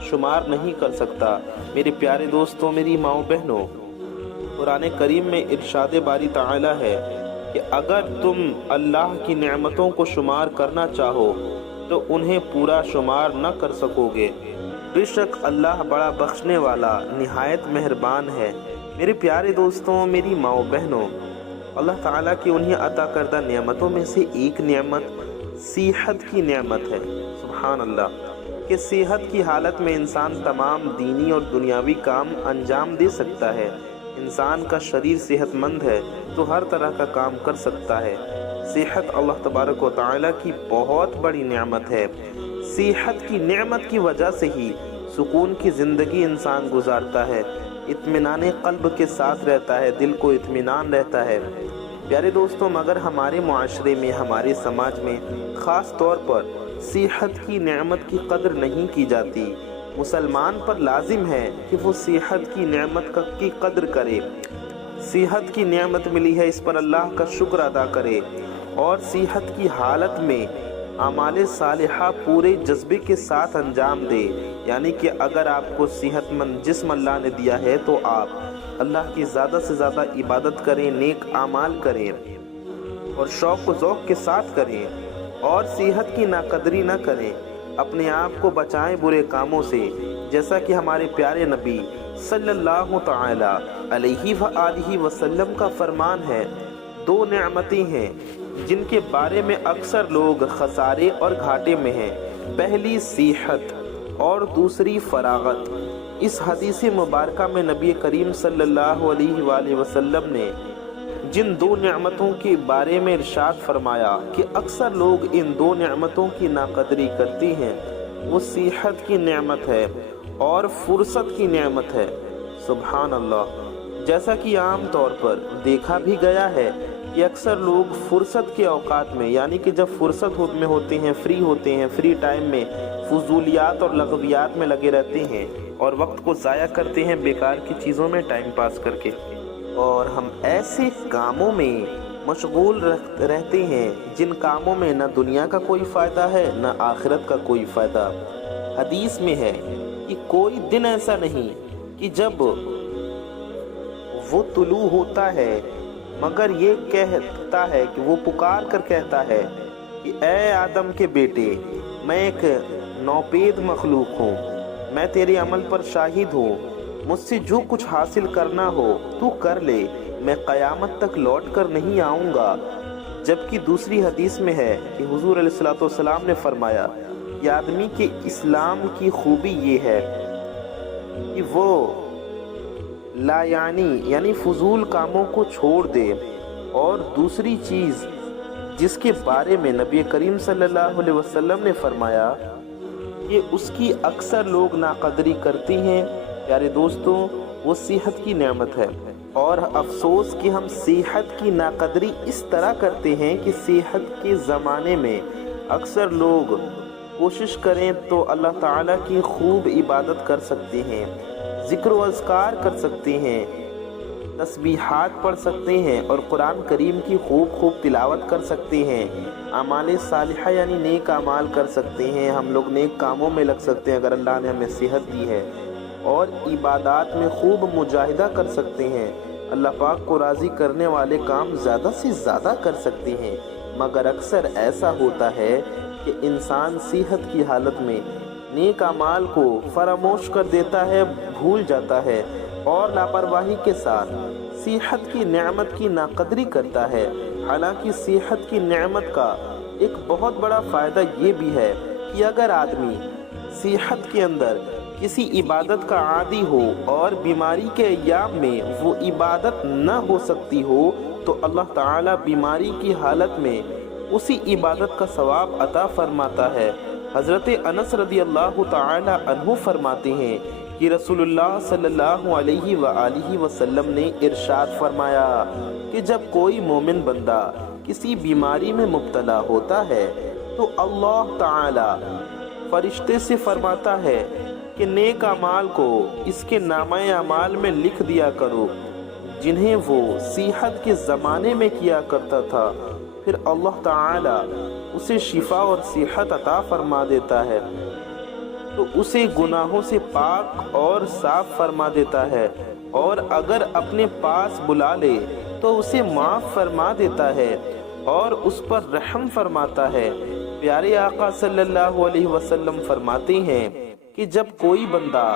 شمار نہیں کر سکتا۔ میرے پیارے دوستوں، میری ماؤں بہنوں، قرآن کریم میں ارشاد باری تعالی ہے کہ اگر تم اللہ کی نعمتوں کو شمار کرنا چاہو تو انہیں پورا شمار نہ کر سکو گے۔ بے شک اللہ بڑا بخشنے والا نہایت مہربان ہے۔ میرے پیارے دوستوں، میری ماؤں بہنوں، اللہ تعالیٰ کی انہیں عطا کردہ نعمتوں میں سے ایک نعمت صحت کی نعمت ہے۔ سبحان اللہ، کہ صحت کی حالت میں انسان تمام دینی اور دنیاوی کام انجام دے سکتا ہے۔ انسان کا شریر صحت مند ہے تو ہر طرح کا کام کر سکتا ہے۔ صحت اللہ تبارک و تعالیٰ کی بہت بڑی نعمت ہے۔ صحت کی نعمت کی وجہ سے ہی سکون کی زندگی انسان گزارتا ہے، اطمینان قلب کے ساتھ رہتا ہے، دل کو اطمینان رہتا ہے۔ پیارے دوستوں، مگر ہمارے معاشرے میں، ہمارے سماج میں خاص طور پر صحت کی نعمت کی قدر نہیں کی جاتی۔ مسلمان پر لازم ہے کہ وہ صحت کی نعمت کی قدر کرے۔ صحت کی نعمت ملی ہے، اس پر اللہ کا شکر ادا کرے اور صحت کی حالت میں اعمال صالحہ پورے جذبے کے ساتھ انجام دے۔ یعنی کہ اگر آپ کو صحت مند جسم اللہ نے دیا ہے تو آپ اللہ کی زیادہ سے زیادہ عبادت کریں، نیک اعمال کریں اور شوق و ذوق کے ساتھ کریں اور صحت کی ناقدری نہ کریں۔ اپنے آپ کو بچائیں برے کاموں سے، جیسا کہ ہمارے پیارے نبی صلی اللہ تعالی علیہ وآلہ وسلم کا فرمان ہے، دو نعمتیں ہیں جن کے بارے میں اکثر لوگ خسارے اور گھاٹے میں ہیں، پہلی صحت اور دوسری فراغت۔ اس حدیث مبارکہ میں نبی کریم صلی اللہ علیہ وآلہ وسلم نے جن دو نعمتوں کے بارے میں ارشاد فرمایا کہ اکثر لوگ ان دو نعمتوں کی ناقدری کرتی ہیں، وہ صحت کی نعمت ہے اور فرصت کی نعمت ہے۔ سبحان اللہ، جیسا کہ عام طور پر دیکھا بھی گیا ہے کہ اکثر لوگ فرصت کے اوقات میں، یعنی کہ جب فرصت میں ہوتے ہیں، فری ٹائم میں فضولیات اور لغویات میں لگے رہتے ہیں اور وقت کو ضائع کرتے ہیں بیکار کی چیزوں میں ٹائم پاس کر کے، اور ہم ایسے کاموں میں مشغول رہتے ہیں جن کاموں میں نہ دنیا کا کوئی فائدہ ہے نہ آخرت کا کوئی فائدہ۔ حدیث میں ہے کہ کوئی دن ایسا نہیں کہ جب وہ طلوع ہوتا ہے مگر یہ کہتا ہے کہ وہ پکار کر کہتا ہے کہ اے آدم کے بیٹے، میں ایک نوپید مخلوق ہوں، میں تیرے عمل پر شاہد ہوں، مجھ سے جو کچھ حاصل کرنا ہو تو کر لے، میں قیامت تک لوٹ کر نہیں آؤں گا۔ جبکہ دوسری حدیث میں ہے کہ حضور علیہ الصلوۃ والسلام نے فرمایا کہ آدمی کے اسلام کی خوبی یہ ہے کہ وہ لا یعنی فضول کاموں کو چھوڑ دے، اور دوسری چیز جس کے بارے میں نبی کریم صلی اللہ علیہ وسلم نے فرمایا کہ اس کی اکثر لوگ ناقدری کرتی ہیں، پیارے دوستوں، وہ صحت کی نعمت ہے۔ اور افسوس کہ ہم صحت کی ناقدری اس طرح کرتے ہیں کہ صحت کے زمانے میں اکثر لوگ کوشش کریں تو اللہ تعالیٰ کی خوب عبادت کر سکتے ہیں، ذکر و اذکار کر سکتے ہیں، تسبیحات پڑھ سکتے ہیں اور قرآن کریم کی خوب تلاوت کر سکتے ہیں، اعمال صالحہ یعنی نیک اعمال کر سکتے ہیں، ہم لوگ نیک کاموں میں لگ سکتے ہیں اگر اللہ نے ہمیں صحت دی ہے، اور عبادات میں خوب مجاہدہ کر سکتے ہیں، اللہ پاک کو راضی کرنے والے کام زیادہ سے زیادہ کر سکتے ہیں۔ مگر اکثر ایسا ہوتا ہے کہ انسان صحت کی حالت میں نیک اعمال کو فراموش کر دیتا ہے، بھول جاتا ہے اور لاپرواہی کے ساتھ صحت کی نعمت کی ناقدری کرتا ہے۔ حالانکہ صحت کی نعمت کا ایک بہت بڑا فائدہ یہ بھی ہے کہ اگر آدمی صحت کے اندر کسی عبادت کا عادی ہو اور بیماری کے ایام میں وہ عبادت نہ ہو سکتی ہو تو اللہ تعالیٰ بیماری کی حالت میں اسی عبادت کا ثواب عطا فرماتا ہے۔ حضرت انس رضی اللہ تعالی عنہ فرماتے ہیں کہ رسول اللہ صلی اللہ علیہ وآلہ وسلم نے ارشاد فرمایا کہ جب کوئی مومن بندہ کسی بیماری میں مبتلا ہوتا ہے تو اللہ تعالی فرشتے سے فرماتا ہے کہ نیک اعمال کو اس کے نامہ اعمال میں لکھ دیا کرو جنہیں وہ صحت کے زمانے میں کیا کرتا تھا، پھر اللہ تعالی اسے شفا اور صحت عطا فرما دیتا ہے۔ تو تو اسے گناہوں سے پاک اور صاف فرما دیتا ہے، اور اگر اپنے پاس بلا لے تو اسے معاف فرما دیتا ہے اور اس پر رحم فرماتا ہے۔ پیارے آقا صلی اللہ علیہ وسلم فرماتے ہیں کہ جب کوئی بندہ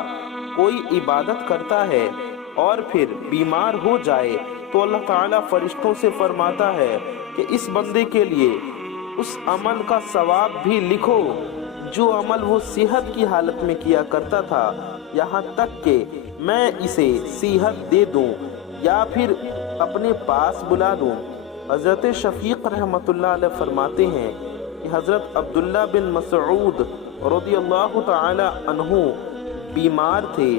کوئی عبادت کرتا ہے اور پھر بیمار ہو جائے تو اللہ تعالیٰ فرشتوں سے فرماتا ہے کہ اس بندے کے لیے اس عمل کا ثواب بھی لکھو جو عمل وہ صحت کی حالت میں کیا کرتا تھا، یہاں تک کہ میں اسے صحت دے دوں یا پھر اپنے پاس بلا لوں۔ حضرت شفیق رحمۃ اللہ علیہ فرماتے ہیں کہ حضرت عبداللہ بن مسعود رضی اللہ تعالی عنہ بیمار تھے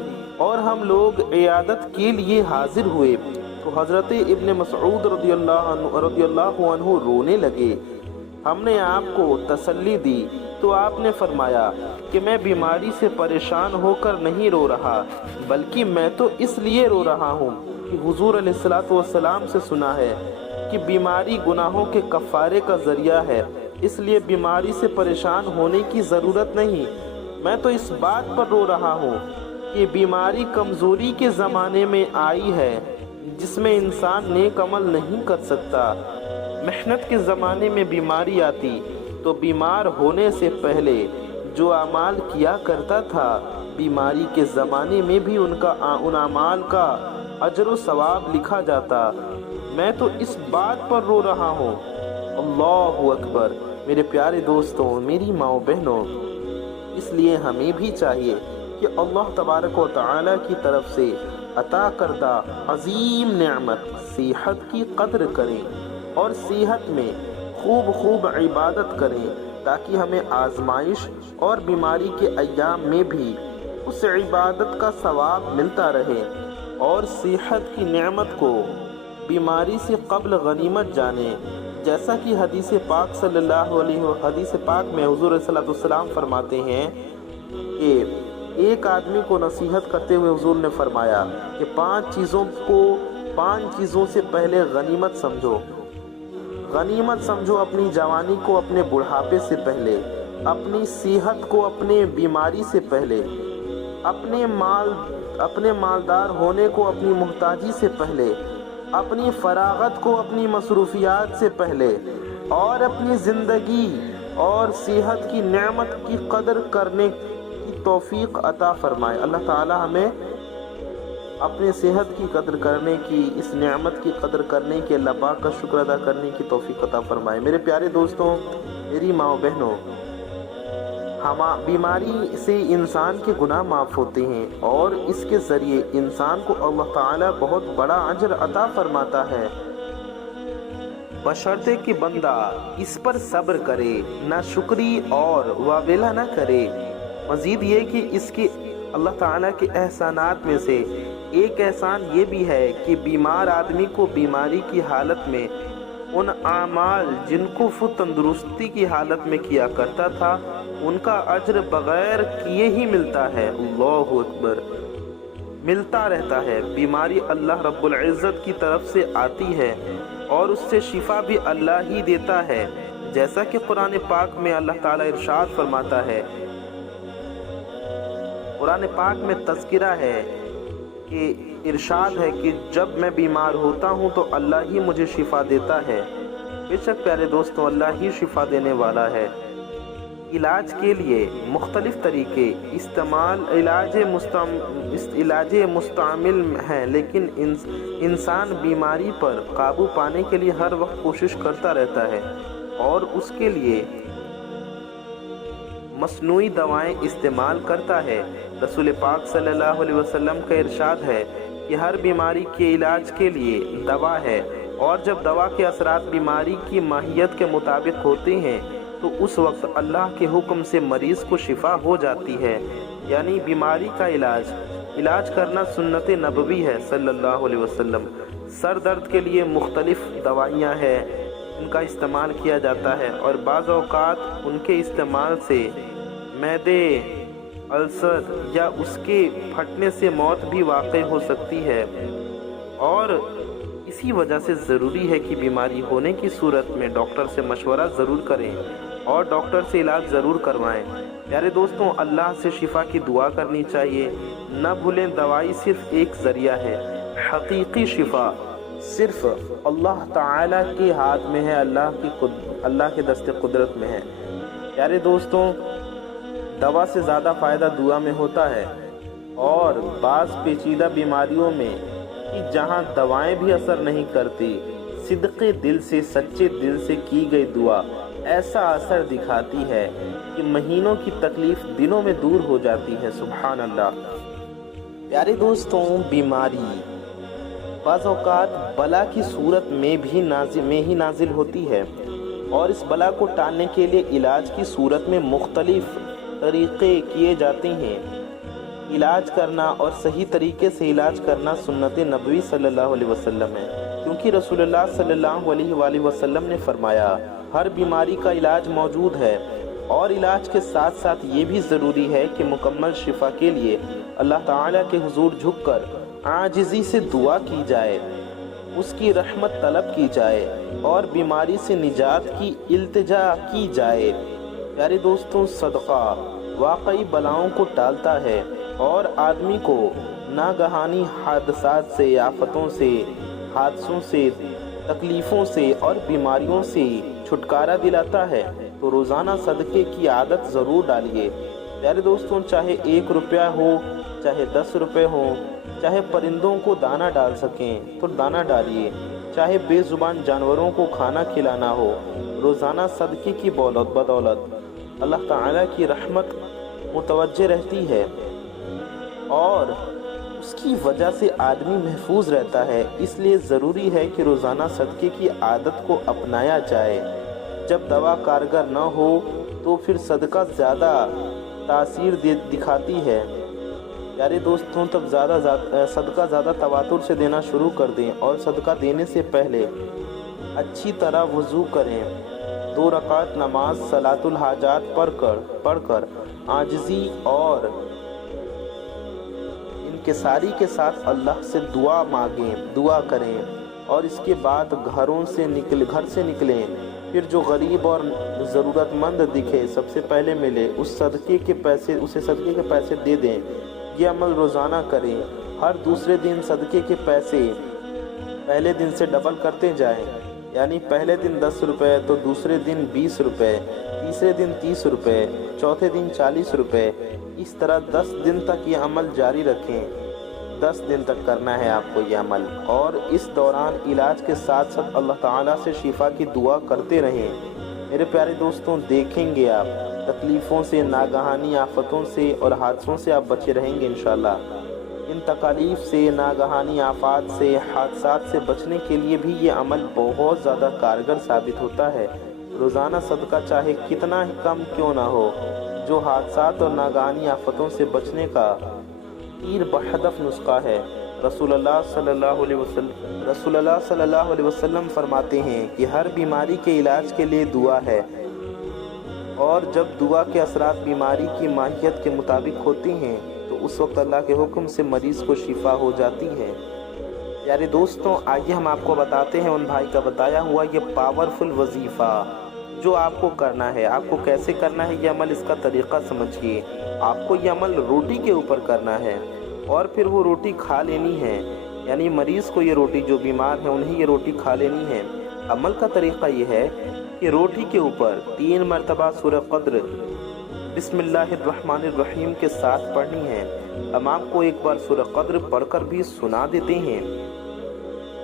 اور ہم لوگ عیادت کے لیے حاضر ہوئے تو حضرت ابن مسعود رضی اللہ عنہ رونے لگے۔ ہم نے آپ کو تسلی دی تو آپ نے فرمایا کہ میں بیماری سے پریشان ہو کر نہیں رو رہا، بلکہ میں تو اس لیے رو رہا ہوں کہ حضور علیہ الصلوۃ والسلام سے سنا ہے کہ بیماری گناہوں کے کفارے کا ذریعہ ہے، اس لیے بیماری سے پریشان ہونے کی ضرورت نہیں۔ میں تو اس بات پر رو رہا ہوں کہ بیماری کمزوری کے زمانے میں آئی ہے جس میں انسان نیک عمل نہیں کر سکتا۔ محنت کے زمانے میں بیماری آتی تو بیمار ہونے سے پہلے جو اعمال کیا کرتا تھا بیماری کے زمانے میں بھی ان اعمال کا اجر و ثواب لکھا جاتا۔ میں تو اس بات پر رو رہا ہوں۔ اللہ اکبر۔ میرے پیارے دوستوں، میری ماؤں بہنوں، اس لیے ہمیں بھی چاہیے کہ اللہ تبارک و تعالی کی طرف سے عطا کردہ عظیم نعمت صحت کی قدر کریں اور صحت میں خوب عبادت کریں تاکہ ہمیں آزمائش اور بیماری کے ایام میں بھی اس عبادت کا ثواب ملتا رہے، اور صحت کی نعمت کو بیماری سے قبل غنیمت جانیں، جیسا کہ حدیث پاک میں حضور صلی اللہ علیہ وسلم فرماتے ہیں کہ ایک آدمی کو نصیحت کرتے ہوئے حضور نے فرمایا کہ 5 چیزوں سے پہلے غنیمت سمجھو اپنی جوانی کو اپنے بڑھاپے سے پہلے، اپنی صحت کو اپنے بیماری سے پہلے، اپنے مالدار ہونے کو اپنی محتاجی سے پہلے، اپنی فراغت کو اپنی مصروفیات سے پہلے، اور اپنی زندگی اور صحت کی نعمت کی قدر کرنے کی توفیق عطا فرمائے۔ اللہ تعالی ہمیں اپنے صحت کی قدر کرنے کی، اس نعمت کی قدر کرنے کی، اللہ پاک کا شکر ادا کرنے کی توفیق عطا فرمائے۔ میرے پیارے دوستوں، میری ماں بہنوں، بیماری سے انسان کے گناہ معاف ہوتے ہیں اور اس کے ذریعے انسان کو اللہ تعالی بہت بڑا اجر عطا فرماتا ہے، بشرطے کہ بندہ اس پر صبر کرے، ناشکری اور واویلا نہ کرے۔ مزید یہ کہ اس کے اللہ تعالیٰ کے احسانات میں سے ایک احسان یہ بھی ہے کہ بیمار آدمی کو بیماری کی حالت میں ان اعمال جن کو وہ تندرستی کی حالت میں کیا کرتا تھا ان کا اجر بغیر کیے ہی ملتا ہے۔ اللہ اکبر۔ ملتا رہتا ہے۔ بیماری اللہ رب العزت کی طرف سے آتی ہے اور اس سے شفا بھی اللہ ہی دیتا ہے، جیسا کہ قرآن پاک میں اللہ تعالیٰ ارشاد فرماتا ہے۔ قرآن پاک میں تذکرہ ہے کہ ارشاد ہے کہ جب میں بیمار ہوتا ہوں تو اللہ ہی مجھے شفا دیتا ہے۔ بے شک پیارے دوستوں، اللہ ہی شفا دینے والا ہے۔ علاج کے لیے مختلف طریقے علاج مستعمل ہیں، لیکن انسان بیماری پر قابو پانے کے لیے ہر وقت کوشش کرتا رہتا ہے اور اس کے لیے مصنوعی دوائیں استعمال کرتا ہے۔ رسول پاک صلی اللہ علیہ وسلم کا ارشاد ہے کہ ہر بیماری کے علاج کے لیے دوا ہے، اور جب دوا کے اثرات بیماری کی ماہیت کے مطابق ہوتے ہیں تو اس وقت اللہ کے حکم سے مریض کو شفا ہو جاتی ہے۔ یعنی بیماری کا علاج کرنا سنت نبوی ہے صلی اللہ علیہ وسلم۔ سر درد کے لیے مختلف دوائیاں ہیں، ان کا استعمال کیا جاتا ہے، اور بعض اوقات ان کے استعمال سے معدے، السر یا اس کے پھٹنے سے موت بھی واقع ہو سکتی ہے، اور اسی وجہ سے ضروری ہے کہ بیماری ہونے کی صورت میں ڈاکٹر سے مشورہ ضرور کریں۔ اور ڈاکٹر سے علاج ضرور کروائیں۔ پیارے دوستوں، اللہ سے شفا کی دعا کرنی چاہیے۔ نہ بھولیں دوائی صرف ایک ذریعہ ہے، حقیقی شفا صرف اللہ تعالیٰ کے ہاتھ میں ہے، اللہ کے دست قدرت میں ہے۔ پیارے دوستوں، دوا سے زیادہ فائدہ دعا میں ہوتا ہے، اور بعض پیچیدہ بیماریوں میں کہ جہاں دوائیں بھی اثر نہیں کرتی، صدقے دل سے، سچے دل سے کی گئی دعا ایسا اثر دکھاتی ہے کہ مہینوں کی تکلیف دنوں میں دور ہو جاتی ہے۔ سبحان اللہ۔ پیارے دوستوں، بیماری بعض اوقات بلا کی صورت میں ہی نازل ہوتی ہے، اور اس بلا کو ٹالنے کے لیے علاج کی صورت میں مختلف طریقے کیے جاتے ہیں۔ علاج کرنا اور صحیح طریقے سے علاج کرنا سنت نبوی صلی اللہ علیہ وسلم ہے، کیونکہ رسول اللہ صلی اللہ علیہ وآلہ وسلم نے فرمایا ہر بیماری کا علاج موجود ہے، اور علاج کے ساتھ ساتھ یہ بھی ضروری ہے کہ مکمل شفا کے لیے اللہ تعالیٰ کے حضور جھک کر عاجزی سے دعا کی جائے، اس کی رحمت طلب کی جائے، اور بیماری سے نجات کی التجا کی جائے۔ پیارے دوستوں، صدقہ واقعی بلاؤں کو ٹالتا ہے اور آدمی کو ناگہانی حادثات سے، آفتوں سے، حادثوں سے، تکلیفوں سے اور بیماریوں سے چھٹکارا دلاتا ہے۔ تو روزانہ صدقے کی عادت ضرور ڈالیے۔ پیارے دوستوں، چاہے 1 روپیہ ہو، چاہے 10 روپے ہو، چاہے پرندوں کو دانہ ڈال سکیں تو دانہ ڈالیے، چاہے بے زبان جانوروں کو کھانا کھلانا ہو، روزانہ صدقے کی بدولت اللہ تعالیٰ کی رحمت متوجہ رہتی ہے، اور اس کی وجہ سے آدمی محفوظ رہتا ہے۔ اس لیے ضروری ہے کہ روزانہ صدقے کی عادت کو اپنایا جائے۔ جب دوا کارگر نہ ہو تو پھر صدقہ زیادہ تاثیر دکھاتی ہے۔ پیارے دوستوں، تب صدقہ زیادہ تواتر سے دینا شروع کر دیں، اور صدقہ دینے سے پہلے اچھی طرح وضو کریں، 2 رکعت نماز صلاۃ الحاجات پڑھ کر عاجزی اور انکساری کے ساتھ اللہ سے دعا مانگیں، دعا کریں، اور اس کے بعد گھر سے نکلیں۔ پھر جو غریب اور ضرورت مند دکھے سب سے پہلے ملے، اسے صدقے کے پیسے دے دیں۔ یہ عمل روزانہ کریں۔ ہر دوسرے دن صدقے کے پیسے پہلے دن سے ڈبل کرتے جائیں، یعنی پہلے دن 10 روپے تو دوسرے دن 20 روپے، تیسرے دن 30 روپے، چوتھے دن 40 روپے، اس طرح 10 دن تک یہ عمل جاری رکھیں۔ 10 دن تک کرنا ہے آپ کو یہ عمل، اور اس دوران علاج کے ساتھ ساتھ اللہ تعالیٰ سے شفا کی دعا کرتے رہیں۔ میرے پیارے دوستوں، دیکھیں گے آپ تکلیفوں سے، ناگہانی آفتوں سے اور حادثوں سے آپ بچے رہیں گے انشاءاللہ۔ ان تکالیف سے، ناگہانی آفات سے، حادثات سے بچنے کے لیے بھی یہ عمل بہت زیادہ کارگر ثابت ہوتا ہے۔ روزانہ صدقہ چاہے کتنا ہی کم کیوں نہ ہو، جو حادثات اور ناگہانی آفتوں سے بچنے کا تیر بہدف نسخہ ہے۔ رسول اللہ صلی اللہ علیہ وسلم فرماتے ہیں کہ ہر بیماری کے علاج کے لیے دعا ہے، اور جب دعا کے اثرات بیماری کی ماہیت کے مطابق ہوتے ہیں تو اس وقت اللہ کے حکم سے مریض کو شفا ہو جاتی ہے۔ پیارے دوستوں، آئیے ہم آپ کو بتاتے ہیں ان بھائی کا بتایا ہوا یہ پاورفل وظیفہ جو آپ کو کرنا ہے۔ آپ کو کیسے کرنا ہے یہ عمل، اس کا طریقہ سمجھیے۔ آپ کو یہ عمل روٹی کے اوپر کرنا ہے، اور پھر وہ روٹی کھا لینی ہے، یعنی مریض کو یہ روٹی، جو بیمار ہے انہیں یہ روٹی کھا لینی ہے۔ عمل کا طریقہ یہ ہے کہ روٹی کے اوپر 3 مرتبہ سورہ قدر بسم اللہ الرحمن الرحیم کے ساتھ پڑھنی ہے۔ ہم آپ کو ایک بار سورہ قدر پڑھ کر بھی سنا دیتے ہیں۔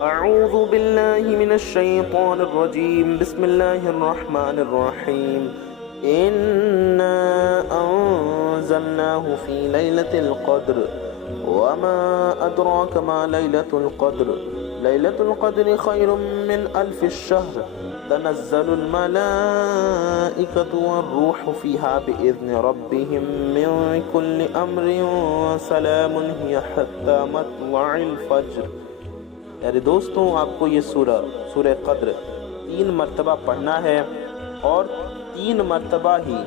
اعوذ باللہ من الشیطان الرجیم، بسم اللہ الرحمن الرحیم، انا انزلناہ فی لیلۃ القدر وما ادراک ما لیلۃ القدر، لیلۃ القدر خیر من الف الشہر، تنزل الملائکۃ والروح فیہا بإذن ربہم من کل امر سلام ہی حتی مطلع الفجر۔ یعنی دوستوں، آپ کو یہ سورہ قدر 3 مرتبہ پڑھنا ہے، اور 3 مرتبہ ہی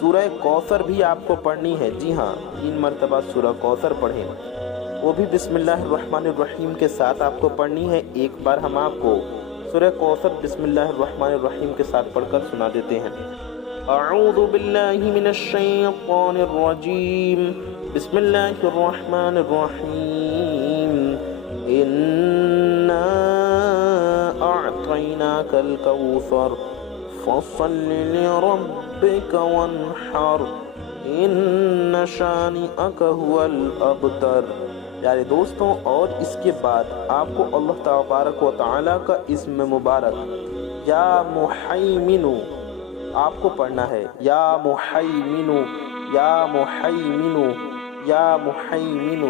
سورہ کوثر بھی آپ کو پڑھنی ہے۔ جی ہاں، 3 مرتبہ سورہ کوثر پڑھیں، وہ بھی بسم اللہ الرحمن الرحیم کے ساتھ آپ کو پڑھنی ہے۔ ایک بار ہم آپ کو سورہ کوثر بسم اللہ الرحمن الرحیم کے ساتھ پڑھ کر سنا دیتے ہیں۔ أعوذ بالله من الشيطان الرجيم بسم الله الرحمن الرحيم إنا أعطيناك الكوثر فصل لربك وانحر إن شانئك هو الأبتر۔ پیارے دوستوں، اور اس کے بعد آپ کو اللہ تبارک و تعالیٰ کا اسم مبارک یا محیمن آپ کو پڑھنا ہے۔ یا محیمن، یا محیمن، یا محیمن،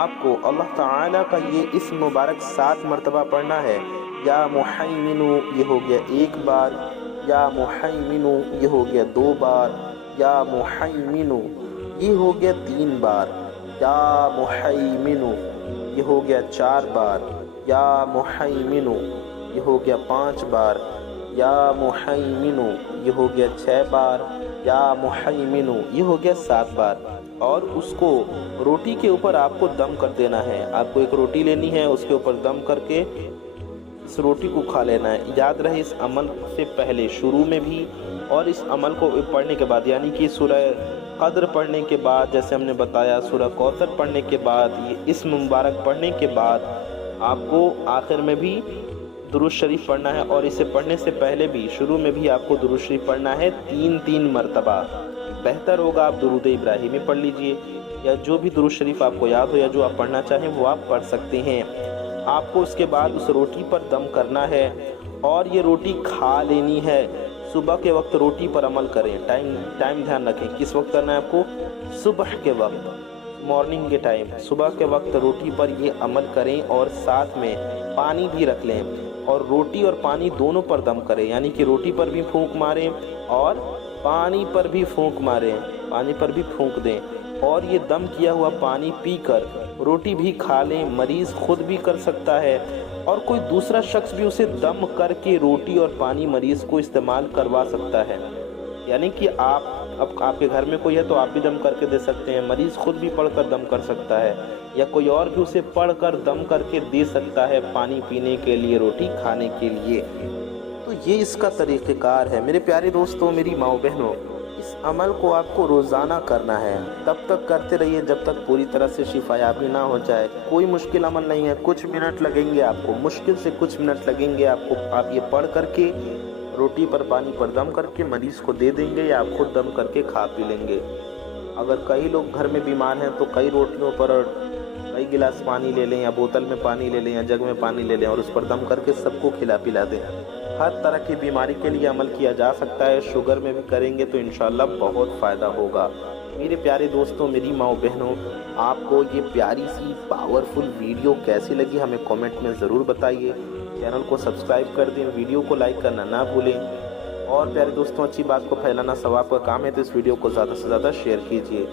آپ کو اللہ تعالیٰ کا یہ اسم مبارک 7 مرتبہ پڑھنا ہے۔ یا محیمن یہ ہو گیا 1 بار، یا محیمن یہ ہو گیا 2 بار، یا محیمن یہ ہو گیا 3 بار، یا محیمن یہ ہو گیا 4 بار، یا محیمن یہ ہو گیا 5 بار، یا محیمن یہ ہو گیا 6 بار، یا محیمن یہ ہو گیا 7 بار۔ اور اس کو روٹی کے اوپر آپ کو دم کر دینا ہے۔ آپ کو ایک روٹی لینی ہے، اس کے اوپر دم کر کے اس روٹی کو کھا لینا ہے۔ یاد رہے اس عمل سے پہلے شروع میں بھی اور اس عمل کو پڑھنے کے بعد، یعنی کہ سورہ قدر پڑھنے کے بعد، جیسے ہم نے بتایا سورہ کوثر پڑھنے کے بعد، یہ اسم مبارک پڑھنے کے بعد آپ کو آخر میں بھی درود شریف پڑھنا ہے، اور اسے پڑھنے سے پہلے بھی شروع میں بھی آپ کو درود شریف پڑھنا ہے 3 مرتبہ۔ بہتر ہوگا آپ درود ابراہیمی پڑھ لیجئے، یا جو بھی درود شریف آپ کو یاد ہو یا جو آپ پڑھنا چاہیں وہ آپ پڑھ سکتے ہیں۔ آپ کو اس کے بعد اس روٹی پر دم کرنا ہے اور یہ روٹی کھا لینی ہے۔ صبح کے وقت روٹی پر عمل کریں، ٹائم دھیان رکھیں کس وقت کرنا ہے آپ کو، صبح کے وقت، مارننگ کے ٹائم، صبح کے وقت روٹی پر یہ عمل کریں، اور ساتھ میں پانی بھی رکھ لیں، اور روٹی اور پانی دونوں پر دم کریں، یعنی کہ روٹی پر بھی پھونک ماریں اور پانی پر بھی پھونک ماریں، پانی پر بھی پھونک دیں، اور یہ دم کیا ہوا پانی پی کر روٹی بھی کھا لیں۔ مریض خود بھی کر سکتا ہے، اور کوئی دوسرا شخص بھی اسے دم کر کے روٹی اور پانی مریض کو استعمال کروا سکتا ہے، یعنی کہ آپ کے گھر میں کوئی ہے تو آپ بھی دم کر کے دے سکتے ہیں، مریض خود بھی پڑھ کر دم کر سکتا ہے، یا کوئی اور بھی اسے پڑھ کر دم کر کے دے سکتا ہے پانی پینے کے لیے، روٹی کھانے کے لیے۔ تو یہ اس کا طریقہ کار ہے۔ میرے پیارے دوستوں، میری ماؤں بہنوں، اس عمل کو آپ کو روزانہ کرنا ہے، تب تک کرتے رہیے جب تک پوری طرح سے شفا یابی نہ ہو جائے۔ کوئی مشکل عمل نہیں ہے، کچھ منٹ لگیں گے آپ کو، مشکل سے کچھ منٹ لگیں گے آپ کو۔ آپ یہ پڑھ کر کے روٹی پر پانی پر دم کر کے مریض کو دے دیں گے، یا آپ خود دم کر کے کھا پی لیں گے۔ اگر کئی لوگ گھر میں بیمار ہیں تو کئی روٹیوں پر کئی گلاس پانی لے لیں، یا بوتل میں پانی لے لیں، یا جگ میں پانی لے لیں، اور اس پر دم کر کے سب کو کھلا پلا دیں۔ ہر طرح کی بیماری کے لیے عمل کیا جا سکتا ہے، شوگر میں بھی کریں گے تو انشاءاللہ بہت فائدہ ہوگا۔ میرے پیارے دوستوں، میری ماؤں بہنوں، آپ کو یہ پیاری سی پاورفل ویڈیو کیسی لگی ہمیں کامنٹ میں ضرور بتائیے۔ چینل کو سبسکرائب کر دیں، ویڈیو کو لائک کرنا نہ بھولیں، اور پیارے دوستوں، اچھی بات کو پھیلانا ثواب کا کام ہے، تو اس ویڈیو کو زیادہ سے زیادہ شیئر کیجیے۔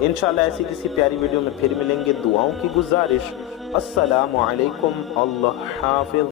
انشاءاللہ ایسی کسی پیاری ویڈیو میں پھر ملیں گے۔ دعاؤں کی گزارش، السلام علیکم، اللہ حافظ۔